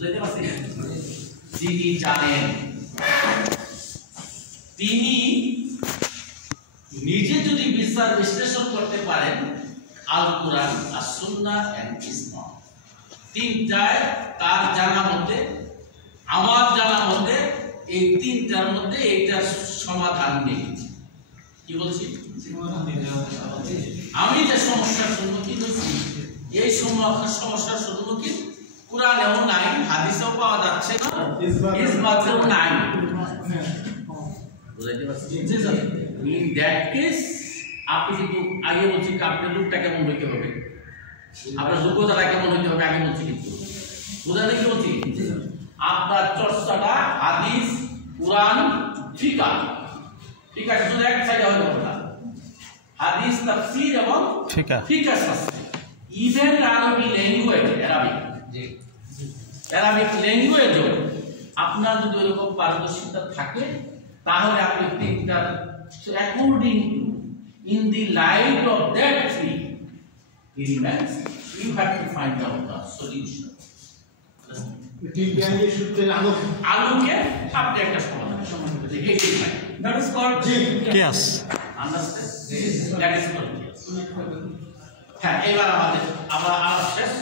বুঝতে পারছেন? যিনি জানেন, তিনি নিজে যদি বিচার বিশ্লেষণ করতে পারেন আল কোরআন আর সুন্নাহ এন্ড ইসলাম, তিনটায় তার জানা মতে, আমার জানা মতে এই তিনটার মধ্যে এইটার সমাধান নেই। কি বলছি? আমি যে সমস্যার সম্মুখীন হয়েছি এই সমস্যার সম্মুখীন কোরআনেও নাই, হাদিসেও পাওয়া যাচ্ছে না, ইসমাতেও নাই। বুঝাইতে পারছি? ইন দ্যাট কেস আপনি কিন্তু আগে বলছি আপনার লোকটা কেমন হইতে হবে, আপনার যোগ্যতাটা কেমন হইতে হবে আগে বলছি, কিন্তু বুঝাতে কি বলছি? আপনার চর্চাটা হাদিস, কোরআন, ফিকহ, ঠিক আছে, শুধু এক সাইডে হবে কথা, হাদিস, তাফসীর এবং ফিকহ শাস্ত্র, ইভেন আরবি ল্যাঙ্গুয়েজ, অ্যারাবিক ল্যাঙ্গুয়েজও আপনার যদি এরকম পারদর্শিতা থাকে তাহলে আপনি তিনটার according to in the light of that three elements you have to find out the solution. আলোকে আপনি একটা সমাধান that is called Yes. Understand? That is called yes. হ্যাঁ, এবার আমাদের আবার শেষ